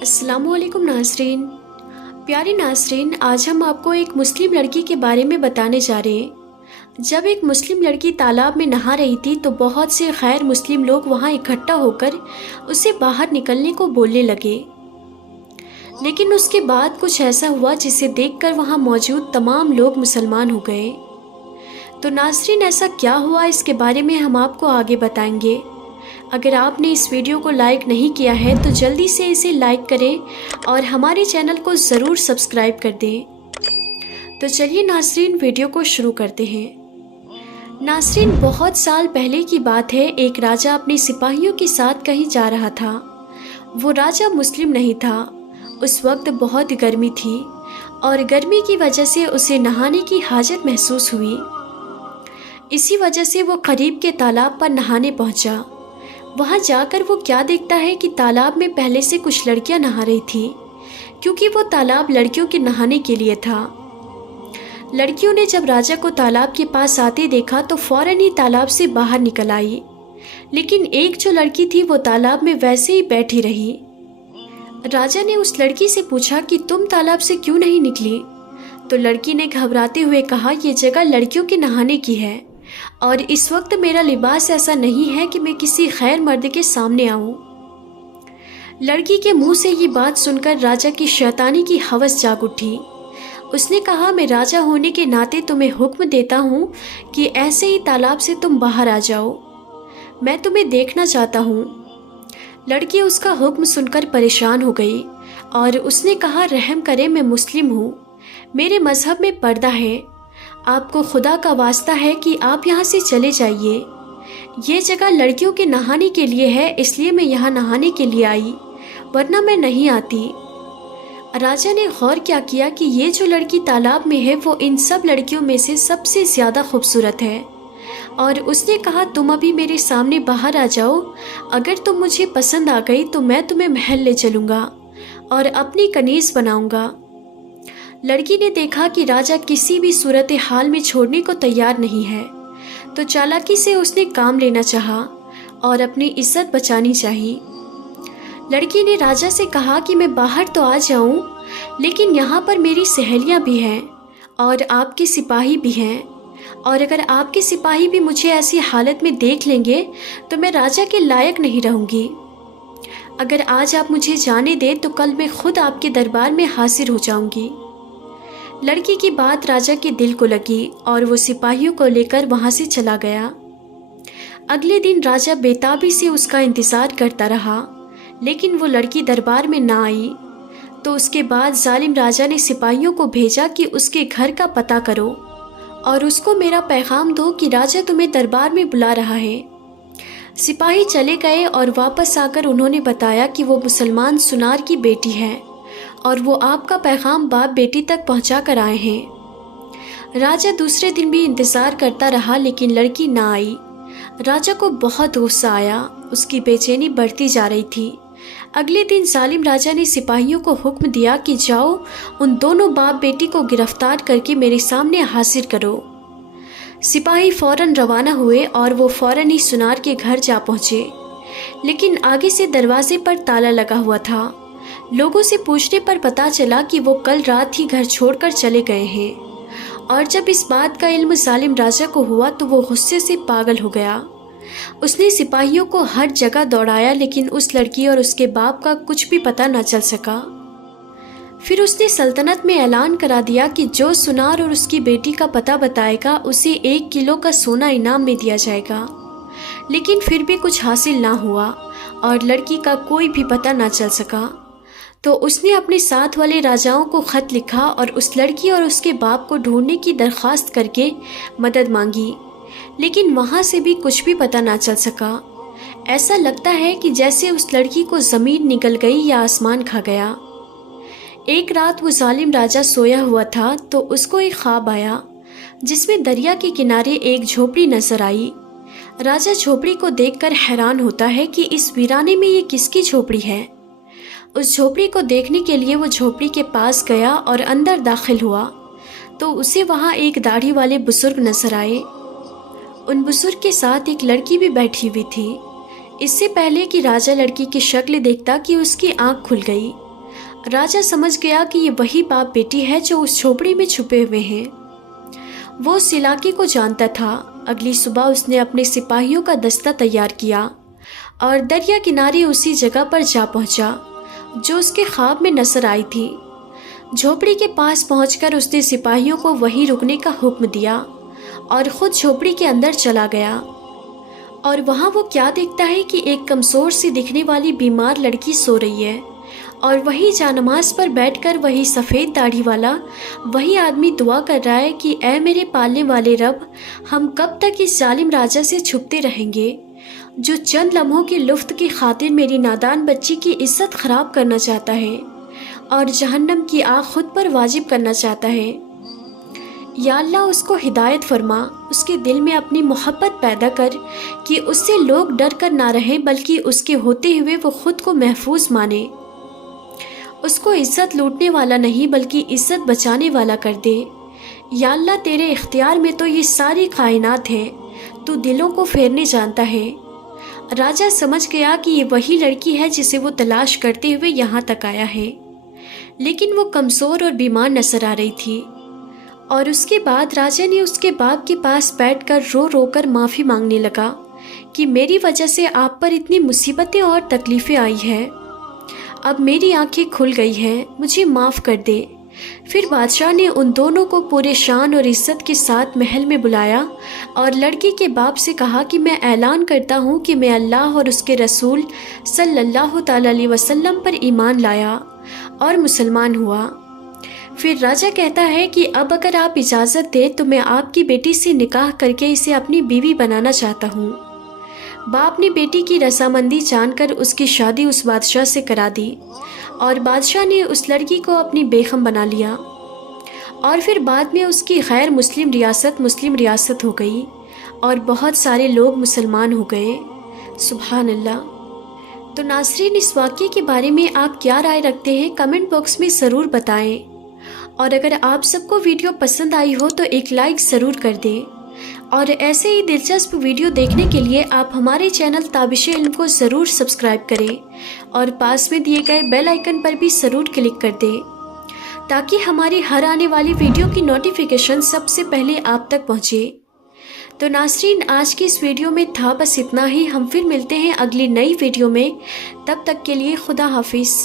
अस्सलाम वालेकुम नाज़रीन। प्यारे नाज़रीन, आज हम आपको एक मुस्लिम लड़की के बारे में बताने जा रहे हैं। जब एक मुस्लिम लड़की तालाब में नहा रही थी तो बहुत से गैर मुस्लिम लोग वहां इकट्ठा होकर उसे बाहर निकलने को बोलने लगे। लेकिन उसके बाद कुछ ऐसा हुआ जिसे देखकर वहां मौजूद तमाम लोग मुसलमान हो गए। तो नाज़रीन, ऐसा क्या हुआ इसके बारे में हम आपको आगे बताएंगे। अगर आपने इस वीडियो को लाइक नहीं किया है तो जल्दी से इसे लाइक करें और हमारे चैनल को ज़रूर सब्सक्राइब कर दें। तो चलिए नाज़रीन, वीडियो को शुरू करते हैं। नाज़रीन, बहुत साल पहले की बात है। एक राजा अपने सिपाहियों के साथ कहीं जा रहा था। वो राजा मुस्लिम नहीं था। उस वक्त बहुत गर्मी थी और गर्मी की वजह से उसे नहाने की हाजत महसूस हुई। इसी वजह से वो करीब के तालाब पर नहाने पहुंचा। वहां जाकर वो क्या देखता है कि तालाब में पहले से कुछ लड़कियां नहा रही थी, क्योंकि वो तालाब लड़कियों के नहाने के लिए था। लड़कियों ने जब राजा को तालाब के पास आते देखा तो फौरन ही तालाब से बाहर निकल आई। लेकिन एक जो लड़की थी वो तालाब में वैसे ही बैठी रही। राजा ने उस लड़की से पूछा कि तुम तालाब से क्यों नहीं निकली। तो लड़की ने घबराते हुए कहा, ये जगह लड़कियों के नहाने की है और इस वक्त मेरा लिबास ऐसा नहीं है कि मैं किसी गैर मर्द के सामने आऊं। लड़की के मुंह से ये बात सुनकर राजा की शैतानी की हवस जाग उठी। उसने कहा, मैं राजा होने के नाते तुम्हें हुक्म देता हूं कि ऐसे ही तालाब से तुम बाहर आ जाओ। मैं तुम्हें देखना चाहता हूं। लड़की उसका हुक्म सुनकर परेशान हो गई और उसने कहा, रहम करें, मैं मुस्लिम हूँ, मेरे मजहब में पर्दा है। आपको खुदा का वास्ता है कि आप यहाँ से चले जाइए। ये जगह लड़कियों के नहाने के लिए है, इसलिए मैं यहाँ नहाने के लिए आई, वरना मैं नहीं आती। राजा ने गौर क्या किया कि ये जो लड़की तालाब में है वो इन सब लड़कियों में से सबसे ज़्यादा खूबसूरत है और उसने कहा, तुम अभी मेरे सामने बाहर आ जाओ। अगर तुम मुझे पसंद आ गई तो मैं तुम्हें महल ले चलूँगा और अपनी कनीज़ बनाऊँगा। लड़की ने देखा कि राजा किसी भी सूरत हाल में छोड़ने को तैयार नहीं है, तो चालाकी से उसने काम लेना चाहा और अपनी इज्जत बचानी चाहिए। लड़की ने राजा से कहा कि मैं बाहर तो आ जाऊं, लेकिन यहाँ पर मेरी सहेलियाँ भी हैं और आपके सिपाही भी हैं, और अगर आपके सिपाही भी मुझे ऐसी हालत में देख लेंगे तो मैं राजा के लायक नहीं रहूँगी। अगर आज आप मुझे जाने दें तो कल मैं खुद आपके दरबार में हाजिर हो जाऊँगी। लड़की की बात राजा के दिल को लगी और वो सिपाहियों को लेकर वहां से चला गया। अगले दिन राजा बेताबी से उसका इंतजार करता रहा, लेकिन वो लड़की दरबार में ना आई। तो उसके बाद जालिम राजा ने सिपाहियों को भेजा कि उसके घर का पता करो और उसको मेरा पैगाम दो कि राजा तुम्हें दरबार में बुला रहा है। सिपाही चले गए और वापस आकर उन्होंने बताया कि वो मुसलमान सुनार की बेटी है और वो आपका पैगाम बाप बेटी तक पहुंचा कर आए हैं। राजा दूसरे दिन भी इंतज़ार करता रहा, लेकिन लड़की ना आई। राजा को बहुत गुस्सा आया, उसकी बेचैनी बढ़ती जा रही थी। अगले दिन जालिम राजा ने सिपाहियों को हुक्म दिया कि जाओ, उन दोनों बाप बेटी को गिरफ्तार करके मेरे सामने हाजिर करो। सिपाही फौरन रवाना हुए और वो फौरन ही सुनार के घर जा पहुँचे, लेकिन आगे से दरवाजे पर ताला लगा हुआ था। लोगों से पूछने पर पता चला कि वो कल रात ही घर छोड़कर चले गए हैं, और जब इस बात का इल्म जालिम राजा को हुआ तो वो गुस्से से पागल हो गया। उसने सिपाहियों को हर जगह दौड़ाया, लेकिन उस लड़की और उसके बाप का कुछ भी पता न चल सका। फिर उसने सल्तनत में ऐलान करा दिया कि जो सुनार और उसकी बेटी का पता बताएगा उसे 1 किलो का सोना इनाम में दिया जाएगा। लेकिन फिर भी कुछ हासिल ना हुआ और लड़की का कोई भी पता ना चल सका। तो उसने अपने साथ वाले राजाओं को खत लिखा और उस लड़की और उसके बाप को ढूंढने की दरख्वास्त करके मदद मांगी, लेकिन वहाँ से भी कुछ भी पता ना चल सका। ऐसा लगता है कि जैसे उस लड़की को ज़मीन निगल गई या आसमान खा गया। एक रात वो जालिम राजा सोया हुआ था तो उसको एक ख्वाब आया जिसमें दरिया के किनारे एक झोपड़ी नजर आई। राजा झोपड़ी को देखकर हैरान होता है कि इस वीराने में ये किसकी झोपड़ी है। उस झोपड़ी को देखने के लिए वो झोपड़ी के पास गया और अंदर दाखिल हुआ तो उसे वहाँ एक दाढ़ी वाले बुजुर्ग नजर आए। उन बुजुर्ग के साथ एक लड़की भी बैठी हुई थी। इससे पहले कि राजा लड़की की शक्ल देखता कि उसकी आंख खुल गई राजा समझ गया कि ये वही बाप बेटी है जो उस झोपड़ी में छुपे हुए हैं। वो उस इलाके को जानता था। अगली सुबह उसने अपने सिपाहियों का दस्ता तैयार किया और दरिया किनारे उसी जगह पर जा पहुंचा जो उसके ख्वाब में नजर आई थी। झोपड़ी के पास पहुंचकर उसने सिपाहियों को वहीं रुकने का हुक्म दिया और खुद झोपड़ी के अंदर चला गया। और वहाँ वो क्या देखता है कि एक कमज़ोर सी दिखने वाली बीमार लड़की सो रही है और वही जानमाज पर बैठकर वही सफ़ेद दाढ़ी वाला वही आदमी दुआ कर रहा है कि ऐ मेरे पालने वाले रब, हम कब तक इस जालिम राजा से छुपते रहेंगे जो चंद लम्हों की लुफ्त की खातिर मेरी नादान बच्ची की इज्जत ख़राब करना चाहता है और जहन्नम की आग खुद पर वाजिब करना चाहता है। या अल्लाह उसको हिदायत फरमा, उसके दिल में अपनी मोहब्बत पैदा कर कि उससे लोग डर कर ना रहें बल्कि उसके होते हुए वो खुद को महफूज माने। उसको इज्जत लूटने वाला नहीं बल्कि इज्जत बचाने वाला कर दे। या अल्लाह तेरे इख्तियार में तो ये सारी कायनात है, तू दिलों को फेरने जानता है। राजा समझ गया कि ये वही लड़की है जिसे वो तलाश करते हुए यहाँ तक आया है, लेकिन वो कमज़ोर और बीमार नजर आ रही थी। और उसके बाद राजा ने उसके बाप के पास बैठकर रो रो कर माफ़ी मांगने लगा कि मेरी वजह से आप पर इतनी मुसीबतें और तकलीफ़ें आई हैं। अब मेरी आंखें खुल गई हैं, मुझे माफ़ कर दे। फिर बादशाह ने उन दोनों को पूरे शान और इज्जत के साथ महल में बुलाया और लड़की के बाप से कहा कि मैं ऐलान करता हूँ कि मैं अल्लाह और उसके रसूल सल्लल्लाहु ताला अलैहि वसल्लम पर ईमान लाया और मुसलमान हुआ। फिर राजा कहता है कि अब अगर आप इजाज़त दें तो मैं आपकी बेटी से निकाह करके इसे अपनी बीवी बनाना चाहता हूँ। बाप ने बेटी की रजामंदी जानकर उसकी शादी उस बादशाह से करा दी और बादशाह ने उस लड़की को अपनी बेगम बना लिया। और फिर बाद में उसकी गैर मुस्लिम रियासत हो गई और बहुत सारे लोग मुसलमान हो गए। सुभान अल्लाह। तो नाज़रीन, इस वाक़ये के बारे में आप क्या राय रखते हैं कमेंट बॉक्स में ज़रूर बताएं। और अगर आप सबको वीडियो पसंद आई हो तो एक लाइक ज़रूर कर दें। और ऐसे ही दिलचस्प वीडियो देखने के लिए आप हमारे चैनल ताबिश-ए इल्म को ज़रूर सब्सक्राइब करें और पास में दिए गए बेल आइकन पर भी ज़रूर क्लिक कर दें ताकि हमारी हर आने वाली वीडियो की नोटिफिकेशन सबसे पहले आप तक पहुँचे। तो नाज़रीन, आज की इस वीडियो में था बस इतना ही। हम फिर मिलते हैं अगली नई वीडियो में। तब तक के लिए खुदा हाफिज़।